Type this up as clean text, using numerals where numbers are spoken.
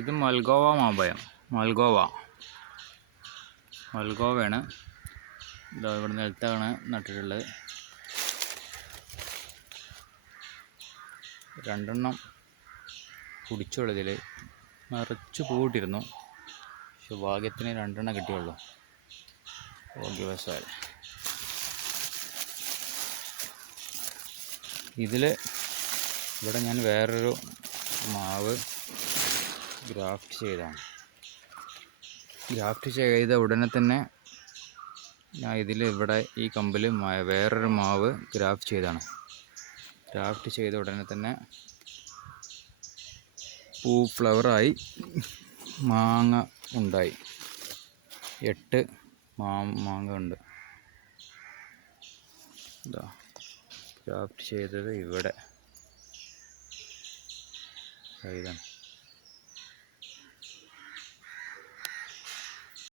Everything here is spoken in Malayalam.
ഇത് മൽഗോവ മാമ്പഴം. മൽഗോവയാണ്. ഇതാ ഇവിടെ നിലത്താണ് നട്ടിട്ടുള്ളത്. 2 എണ്ണം കുടിച്ചുള്ളതിൽ നിറച്ച് പൂവിട്ടിരുന്നു. പക്ഷെ ഭാഗ്യത്തിന് 2 എണ്ണം കിട്ടിയുള്ളൂ. ഭാഗ്യവശാൽ. ഇവിടെ ഞാൻ വേറൊരു മാവ് ഗ്രാഫ്റ്റ് ചെയ്തതാണ്. ഗ്രാഫ്റ്റ് ചെയ്ത ഉടനെ തന്നെ ഞാൻ ഇവിടെ ഈ കമ്പിൽ വേറൊരു മാവ് ഗ്രാഫ്റ്റ് ചെയ്തതാണ്. ഗ്രാഫ്റ്റ് ചെയ്ത ഉടനെ തന്നെ ഫ്ലവറായി മാങ്ങ ഉണ്ടായി. 8 മാങ്ങ ഉണ്ട്. ഇതാ ഗ്രാഫ്റ്റ് ചെയ്തത് ഇവിടെ ഇതാണ്.